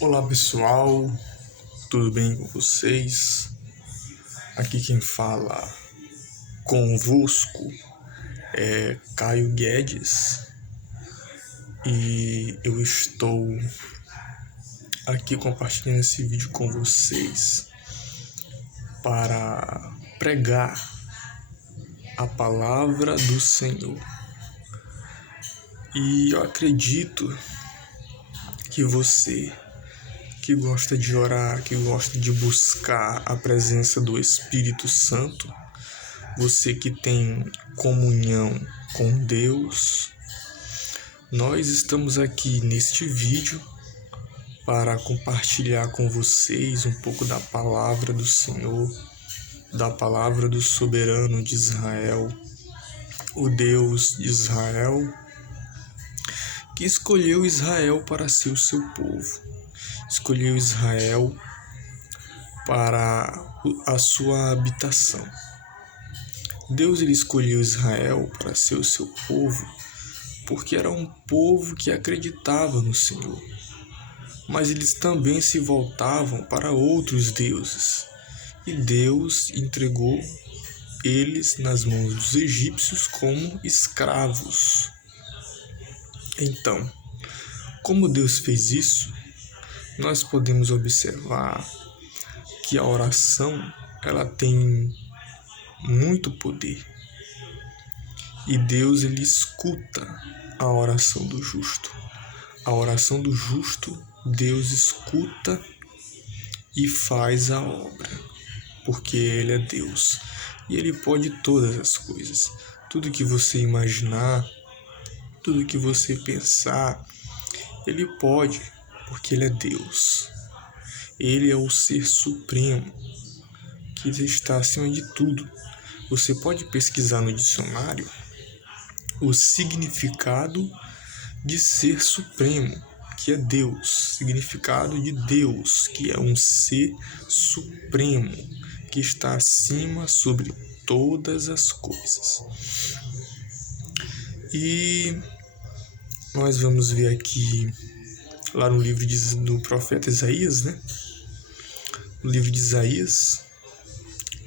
Olá pessoal, tudo bem com vocês? Aqui quem fala convosco é Caio Guedes e eu estou aqui compartilhando esse vídeo com vocês para pregar a palavra do Senhor. E eu acredito que você que gosta de orar, que gosta de buscar a presença do Espírito Santo, você que tem comunhão com Deus, nós estamos aqui neste vídeo para compartilhar com vocês um pouco da palavra do Senhor, da palavra do soberano de Israel, o Deus de Israel, que escolheu Israel para ser o seu povo, escolheu Israel para a sua habitação. Deus ele escolheu Israel para ser o seu povo porque era um povo que acreditava no Senhor, mas eles também se voltavam para outros deuses, e Deus entregou eles nas mãos dos egípcios como escravos. Então, como Deus fez isso, nós podemos observar que a oração ela tem muito poder. E Deus ele escuta a oração do justo. A oração do justo, Deus escuta e faz a obra, porque Ele é Deus. E Ele pode todas as coisas. Tudo que você imaginar, tudo que você pensar, Ele pode, porque Ele é Deus. Ele é o ser supremo, que está acima de tudo. Você pode pesquisar no dicionário o significado de ser supremo, que é Deus, significado de Deus, que é um ser supremo, que está acima sobre todas as coisas. E nós vamos ver aqui, lá no livro do profeta Isaías, no livro de Isaías,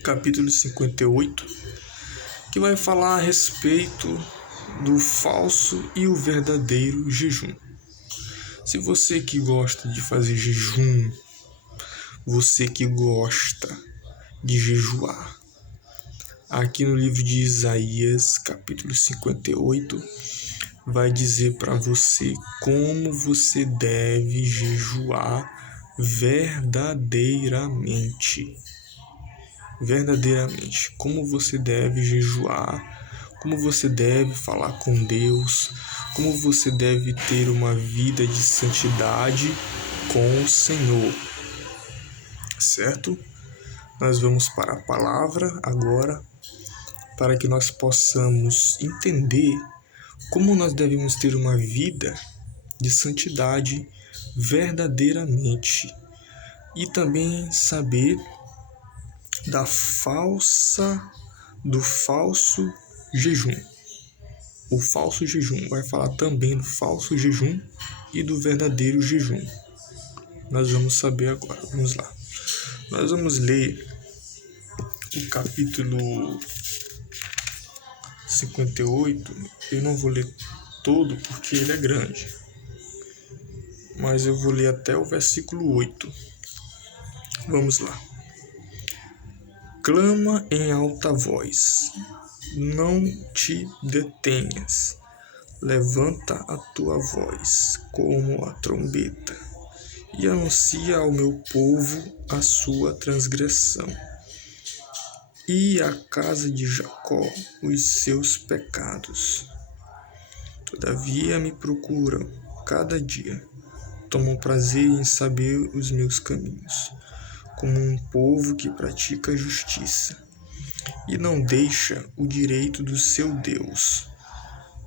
capítulo 58, que vai falar a respeito do falso e o verdadeiro jejum. Se você que gosta de fazer jejum, você que gosta de jejuar, aqui no livro de Isaías, capítulo 58, vai dizer para você como você deve jejuar verdadeiramente. Verdadeiramente, como você deve jejuar, como você deve falar com Deus, como você deve ter uma vida de santidade com o Senhor, certo? Nós vamos para a palavra agora, para que nós possamos entender como nós devemos ter uma vida de santidade verdadeiramente e também saber do falso jejum. O falso jejum vai falar também do falso jejum e do verdadeiro jejum. Nós vamos saber agora. Vamos lá. Nós vamos ler o capítulo 58. Eu não vou ler todo porque ele é grande, mas eu vou ler até o versículo 8. Vamos lá. Clama em alta voz, não te detenhas. Levanta a tua voz como a trombeta e anuncia ao meu povo a sua transgressão e à casa de Jacó os seus pecados. Todavia me procuram cada dia, tomam prazer em saber os meus caminhos, como um povo que pratica a justiça e não deixa o direito do seu Deus.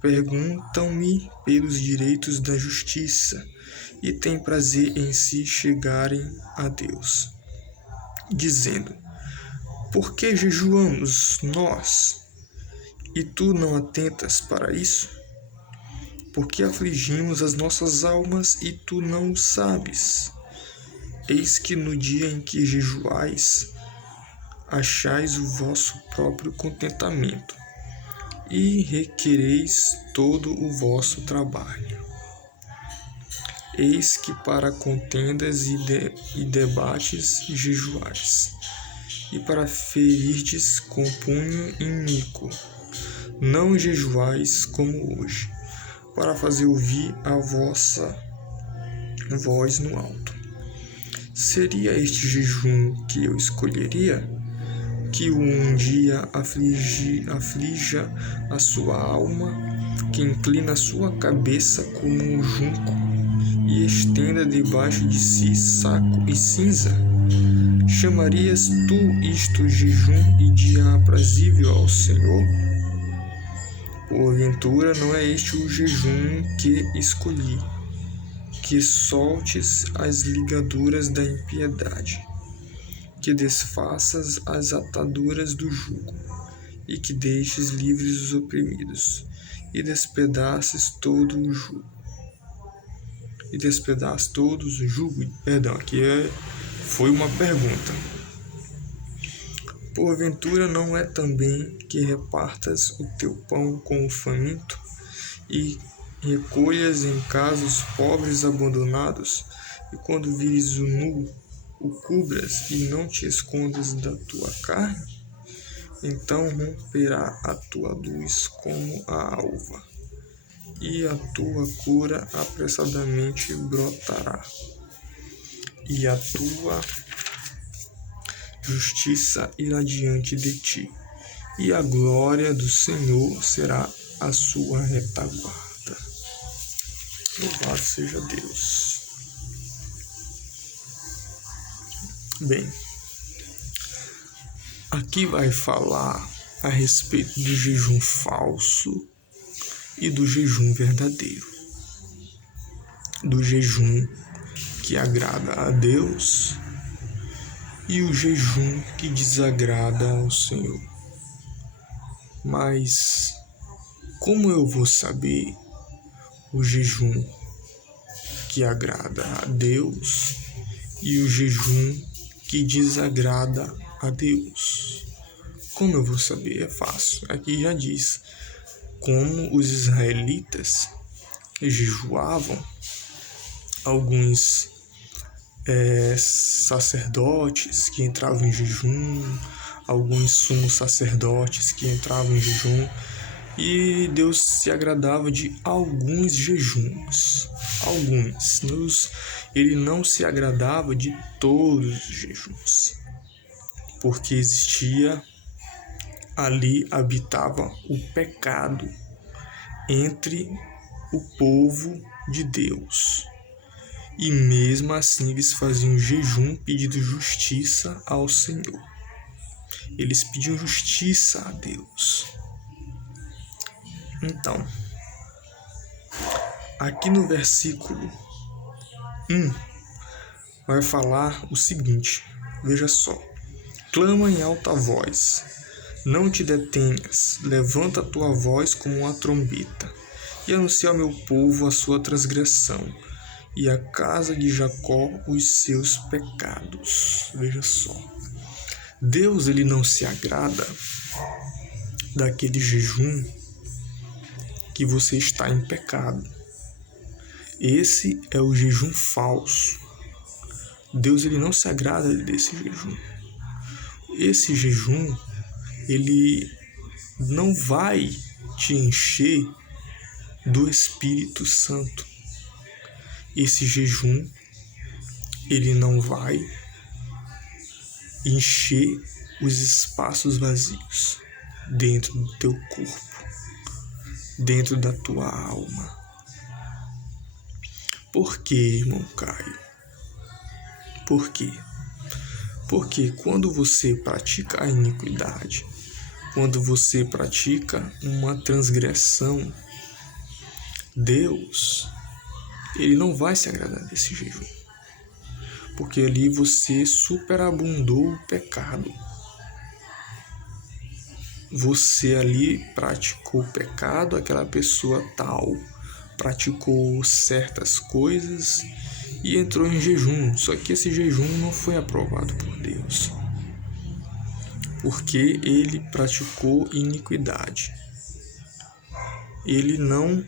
Perguntam-me pelos direitos da justiça e têm prazer em se chegarem a Deus, dizendo: por que jejuamos nós, e tu não atentas para isso? Por que afligimos as nossas almas, e tu não o sabes? Eis que no dia em que jejuais, achais o vosso próprio contentamento, e requereis todo o vosso trabalho. Eis que para contendas e debates jejuais, e para ferirdes com punho iníquo, não jejuais como hoje, para fazer ouvir a vossa voz no alto. Seria este jejum que eu escolheria? Que um dia aflija a sua alma, que inclina a sua cabeça como um junco e estenda debaixo de si saco e cinza? Chamarias tu isto jejum e dia aprazível ao Senhor? Porventura não é este o jejum que escolhi, que soltes as ligaduras da impiedade, que desfaças as ataduras do jugo, e que deixes livres os oprimidos, e despedaces todo o jugo. Perdão, aqui foi uma pergunta. Porventura não é também que repartas o teu pão com o faminto, e recolhas em casa os pobres abandonados, e quando vires o nu, o cubras e não te escondas da tua carne? Então romperá a tua luz como a alva, e a tua cura apressadamente brotará, e a tua justiça irá diante de ti, e a glória do Senhor será a sua retaguarda. Louvado seja Deus. Bem, aqui vai falar a respeito do jejum falso e do jejum verdadeiro. Do jejum que agrada a Deus e o jejum que desagrada ao Senhor. Mas como eu vou saber o jejum que agrada a Deus e o jejum que desagrada a Deus? Como eu vou saber? É fácil. Aqui já diz como os israelitas jejuavam. Alguns sacerdotes que entravam em jejum, alguns sumos sacerdotes que entravam em jejum, e Deus se agradava de alguns jejuns. Ele não se agradava de todos os jejuns, porque ali habitava o pecado entre o povo de Deus. E mesmo assim eles faziam jejum pedindo justiça ao Senhor. Eles pediam justiça a Deus. Então, aqui no versículo 1, vai falar o seguinte, veja só. Clama em alta voz, não te detenhas, levanta a tua voz como uma trombeta, e anuncia ao meu povo a sua transgressão, e à casa de Jacó os seus pecados. Veja só. Deus, ele não se agrada daquele jejum que você está em pecado. Esse é o jejum falso. Deus, ele não se agrada desse jejum. Esse jejum, ele não vai te encher do Espírito Santo. Esse jejum, ele não vai encher os espaços vazios dentro do teu corpo, dentro da tua alma. Por quê, irmão Caio? Por quê? Porque quando você pratica a iniquidade, quando você pratica uma transgressão, Deus, ele não vai se agradar desse jejum. Porque ali você superabundou o pecado. Você ali praticou o pecado, aquela pessoa tal praticou certas coisas e entrou em jejum. Só que esse jejum não foi aprovado por Deus, porque ele praticou iniquidade. Ele não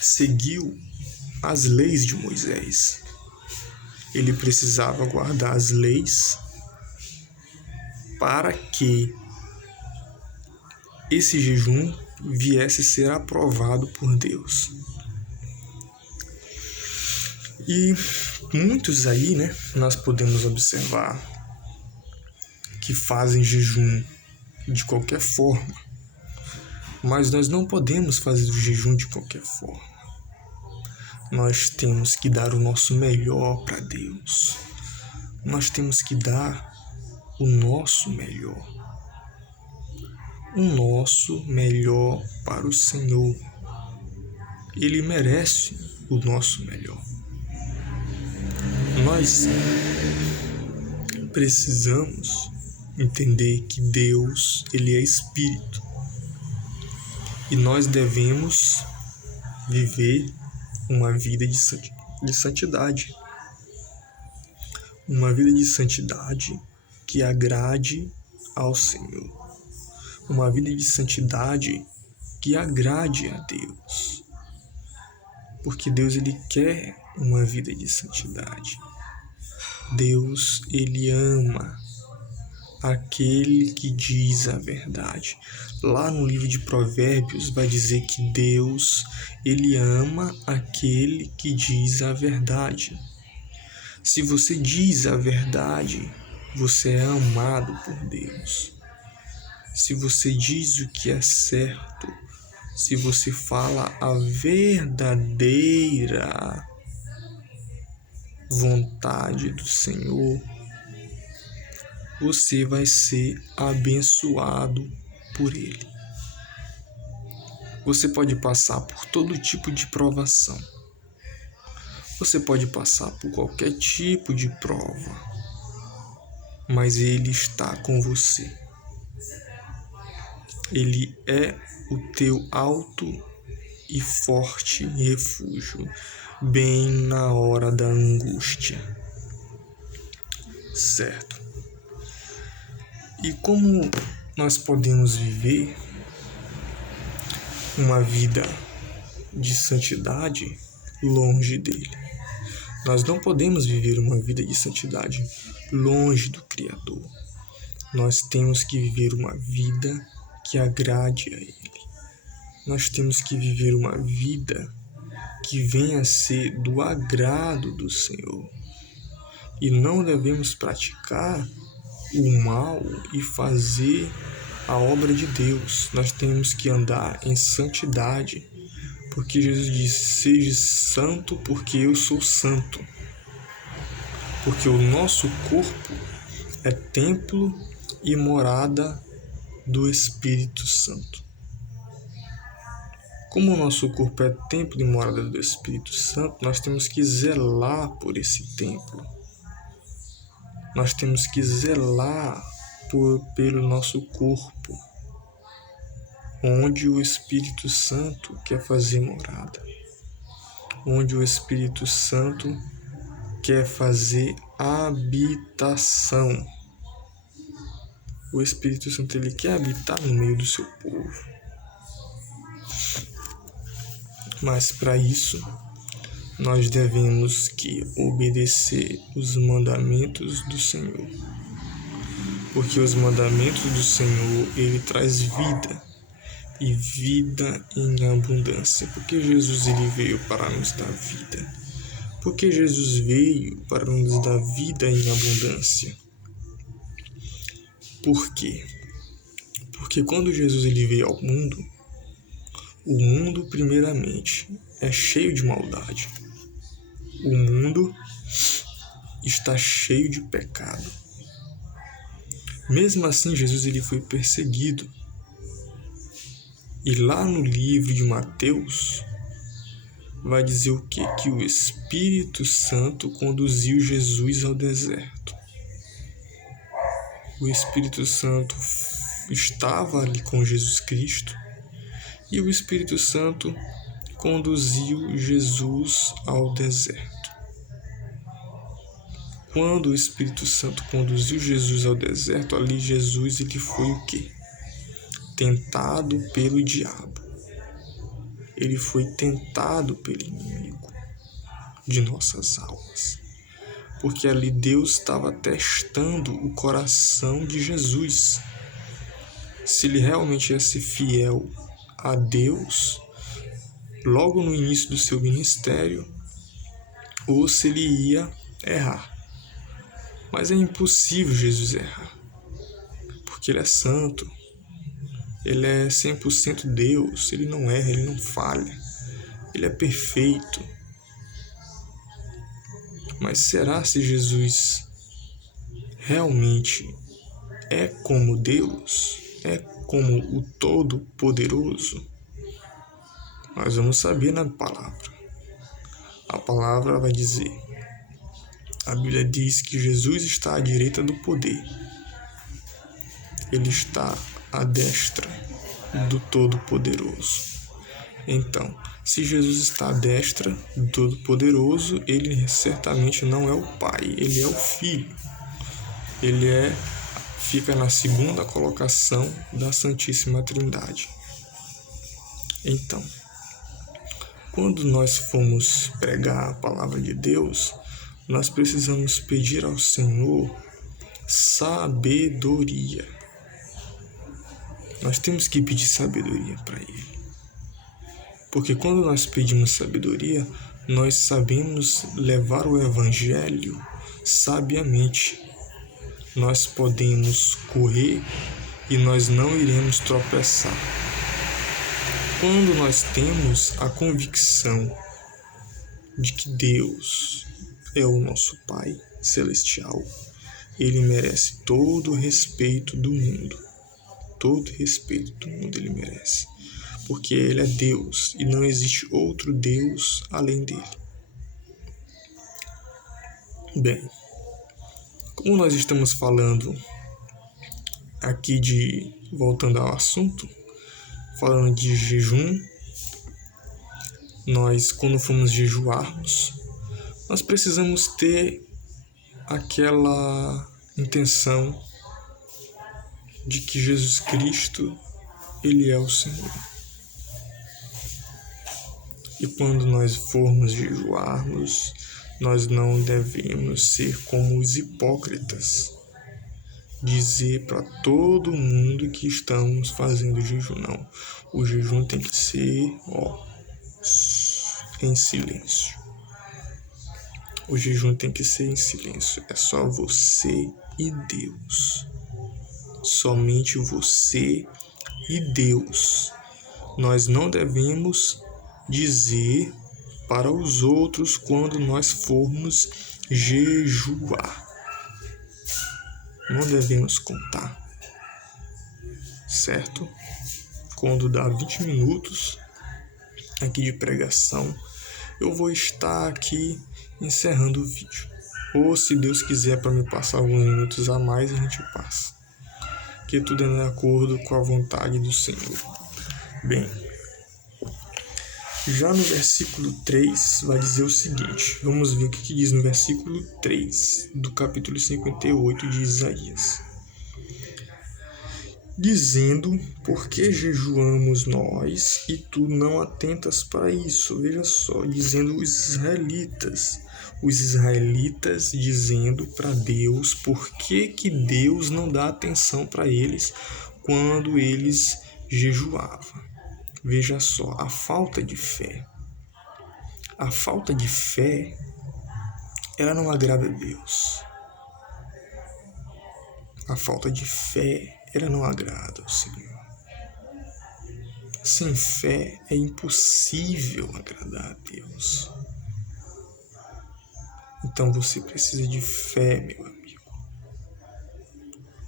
seguiu as leis de Moisés. Ele precisava guardar as leis para que esse jejum viesse a ser aprovado por Deus. E muitos aí, nós podemos observar que fazem jejum de qualquer forma, mas nós não podemos fazer o jejum de qualquer forma. Nós temos que dar o nosso melhor para Deus. Nós temos que dar o nosso melhor. O nosso melhor para o Senhor. Ele merece o nosso melhor. Nós precisamos entender que Deus, ele é Espírito. E nós devemos viver uma vida de santidade. Uma vida de santidade que agrade ao Senhor. Uma vida de santidade que agrade a Deus. Porque Deus, ele quer uma vida de santidade. Deus, ele ama aquele que diz a verdade. Lá no livro de Provérbios vai dizer que Deus, ele ama aquele que diz a verdade. Se você diz a verdade, você é amado por Deus. Se você diz o que é certo, se você fala a verdadeira vontade do Senhor, você vai ser abençoado por Ele. Você pode passar por todo tipo de provação. Você pode passar por qualquer tipo de prova, mas Ele está com você. Ele é o teu alto e forte refúgio, bem na hora da angústia. Certo? E como nós podemos viver uma vida de santidade longe dele? Nós não podemos viver uma vida de santidade longe do Criador. Nós temos que viver uma vida que agrade a Ele. Nós temos que viver uma vida que venha a ser do agrado do Senhor. E não devemos praticar o mal e fazer a obra de Deus. Nós temos que andar em santidade, porque Jesus disse: seja santo porque eu sou santo. Porque o nosso corpo é templo e morada do Espírito Santo. Como o nosso corpo é templo e morada do Espírito Santo, nós temos que zelar por esse templo. Nós temos que zelar pelo nosso corpo, onde o Espírito Santo quer fazer morada, onde o Espírito Santo quer fazer habitação. O Espírito Santo, ele quer habitar no meio do seu povo. Mas para isso, nós devemos que obedecer os mandamentos do Senhor. Porque os mandamentos do Senhor, ele traz vida, e vida em abundância. Porque Jesus, ele veio para nos dar vida. Porque Jesus veio para nos dar vida em abundância. Por quê? Porque quando Jesus, ele veio ao mundo, o mundo primeiramente é cheio de maldade. O mundo está cheio de pecado. Mesmo assim, Jesus, ele foi perseguido. E lá no livro de Mateus vai dizer o quê? Que o Espírito Santo conduziu Jesus ao deserto. O Espírito Santo estava ali com Jesus Cristo e o Espírito Santo conduziu Jesus ao deserto. quando o Espírito Santo conduziu Jesus ao deserto, ali Jesus ele foi o quê? Tentado pelo diabo. Ele foi tentado pelo inimigo de nossas almas. Porque ali Deus estava testando o coração de Jesus. Se ele realmente ia ser fiel a Deus, logo no início do seu ministério, ou se ele ia errar. Mas é impossível Jesus errar, porque ele é santo, ele é 100% Deus, ele não erra, ele não falha, ele é perfeito. Mas será se Jesus realmente é como Deus? É como o Todo-Poderoso? Nós vamos saber na palavra. A palavra vai dizer, a Bíblia diz que Jesus está à direita do poder. Ele está à destra do Todo-Poderoso. Então, se Jesus está à destra do Todo-Poderoso, ele certamente não é o Pai, ele é o Filho. Ele fica na segunda colocação da Santíssima Trindade. Então, quando nós formos pregar a palavra de Deus, nós precisamos pedir ao Senhor sabedoria. Nós temos que pedir sabedoria para Ele. Porque quando nós pedimos sabedoria, nós sabemos levar o Evangelho sabiamente. Nós podemos correr e nós não iremos tropeçar. Quando nós temos a convicção de que Deus é o nosso Pai Celestial, Ele merece todo o respeito do mundo. Todo respeito do mundo Ele merece. Porque Ele é Deus e não existe outro Deus além dele. Bem, como nós estamos falando aqui voltando ao assunto, falando de jejum, nós quando formos jejuarmos, nós precisamos ter aquela intenção de que Jesus Cristo, Ele é o Senhor. E quando nós formos jejuarmos, nós não devemos ser como os hipócritas, dizer para todo mundo que estamos fazendo jejum. Não, o jejum tem que ser em silêncio. O jejum tem que ser em silêncio. É só você e Deus. Somente você e Deus. Nós não devemos dizer para os outros quando nós formos jejuar. Não devemos contar, certo? Quando dá 20 minutos aqui de pregação, eu vou estar aqui encerrando o vídeo. Ou se Deus quiser para me passar alguns minutos a mais, a gente passa. Que tudo é de acordo com a vontade do Senhor. Bem, já no versículo 3 vai dizer o seguinte. Vamos ver o que diz no versículo 3 do capítulo 58 de Isaías. Dizendo, por que jejuamos nós e tu não atentas para isso? Veja só, dizendo os israelitas dizendo para Deus por que Deus não dá atenção para eles quando eles jejuavam. Veja só, a falta de fé. A falta de fé, ela não agrada a Deus. A falta de fé, ela não agrada ao Senhor. Sem fé é impossível agradar a Deus. Então você precisa de fé, meu amigo.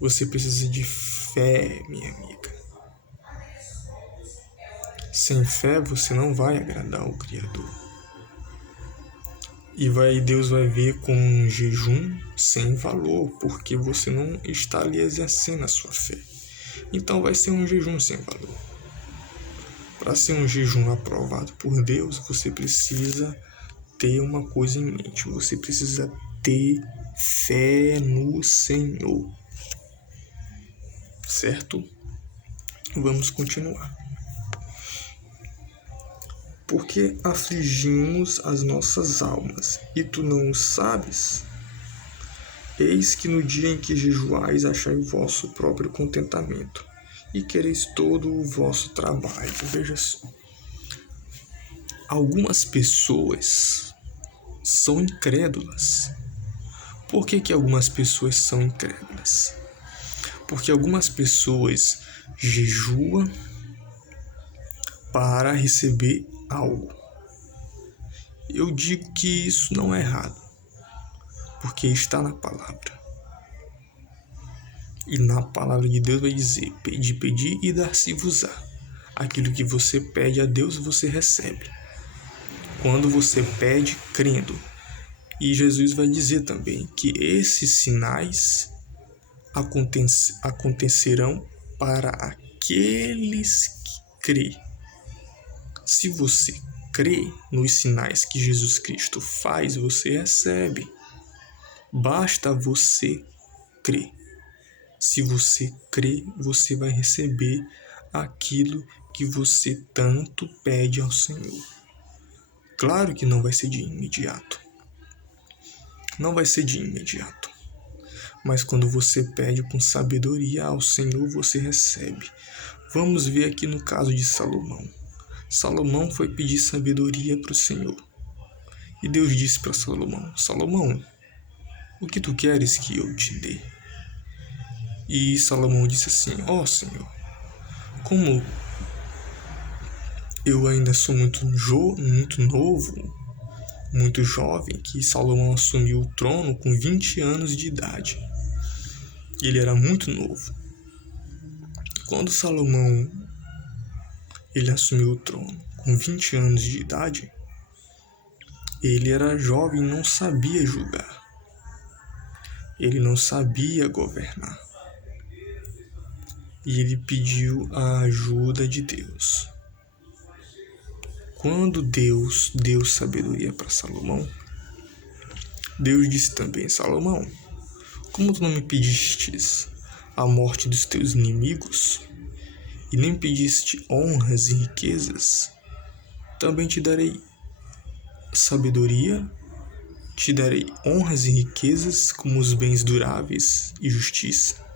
Você precisa de fé, minha amiga. Sem fé você não vai agradar o Criador. E Deus vai ver como um jejum sem valor, porque você não está ali exercendo a sua fé. Então vai ser um jejum sem valor. Para ser um jejum aprovado por Deus, você precisa ter uma coisa em mente. Você precisa ter fé no Senhor. Certo? Vamos continuar. Porque afligimos as nossas almas, e tu não o sabes? Eis que no dia em que jejuais, achai o vosso próprio contentamento, e quereis todo o vosso trabalho. Veja só. Algumas pessoas são incrédulas. Por que algumas pessoas são incrédulas? Porque algumas pessoas jejuam para receber algo. Eu digo que isso não é errado, porque está na palavra. E na palavra de Deus vai dizer: pedi, pedi e dar-se-vos-á. Aquilo que você pede a Deus, você recebe. Quando você pede crendo. E Jesus vai dizer também que esses sinais acontecerão para aqueles que crê. Se você crê nos sinais que Jesus Cristo faz, você recebe. Basta você crer. Se você crê, você vai receber aquilo que você tanto pede ao Senhor. Claro que não vai ser de imediato. Não vai ser de imediato. Mas quando você pede com sabedoria ao Senhor, você recebe. Vamos ver aqui no caso de Salomão. Salomão foi pedir sabedoria para o Senhor. E Deus disse para Salomão: Salomão, o que tu queres que eu te dê? E Salomão disse assim: ó Senhor, como eu ainda sou muito novo, muito jovem, que Salomão assumiu o trono com 20 anos de idade. Ele era muito novo. Quando Salomão ele assumiu o trono com 20 anos de idade, ele era jovem e não sabia julgar. Ele não sabia governar. E ele pediu a ajuda de Deus. Quando Deus deu sabedoria para Salomão, Deus disse também: Salomão, como tu não me pedistes a morte dos teus inimigos, e nem pediste honras e riquezas, também te darei sabedoria, te darei honras e riquezas como os bens duráveis e justiça.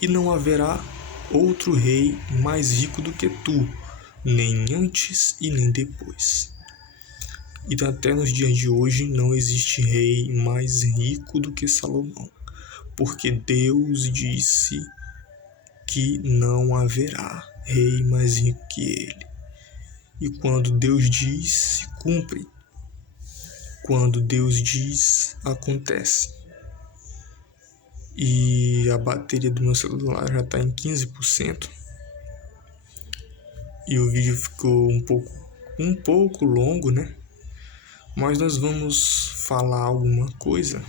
E não haverá outro rei mais rico do que tu, nem antes e nem depois. E até nos dias de hoje não existe rei mais rico do que Salomão, porque Deus disse que não haverá rei mais rico que ele. E quando Deus diz, se cumpre. Quando Deus diz, acontece. E a bateria do meu celular já está em 15%. E o vídeo ficou um pouco longo, né? Mas nós vamos falar alguma coisa,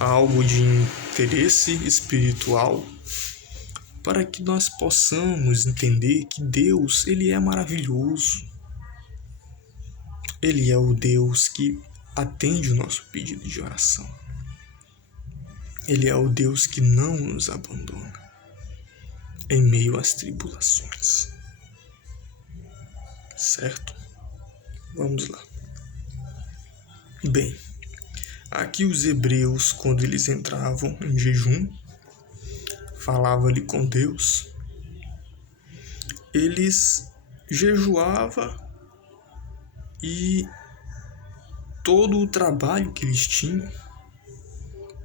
algo de interesse espiritual, para que nós possamos entender que Deus, ele é maravilhoso. Ele é o Deus que atende o nosso pedido de oração. Ele é o Deus que não nos abandona em meio às tribulações. Certo? Vamos lá. Bem, aqui os hebreus, quando eles entravam em jejum, falavam ali com Deus, eles jejuavam e todo o trabalho que eles tinham,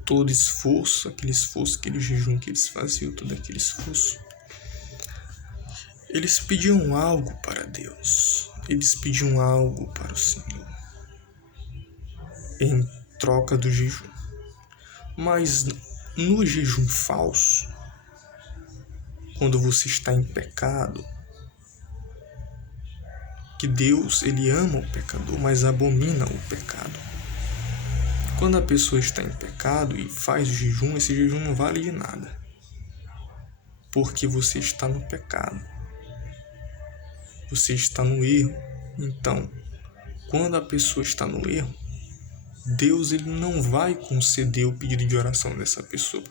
todo esforço, aquele jejum que eles faziam, todo aquele esforço, eles pediam algo para Deus, eles pediam algo para o Senhor, em troca do jejum. Mas no jejum falso, quando você está em pecado, que Deus, ele ama o pecador, mas abomina o pecado. Quando a pessoa está em pecado e faz o jejum, esse jejum não vale de nada, porque você está no pecado, você está no erro. Então, quando a pessoa está no erro, Deus ele não vai conceder o pedido de oração dessa pessoa,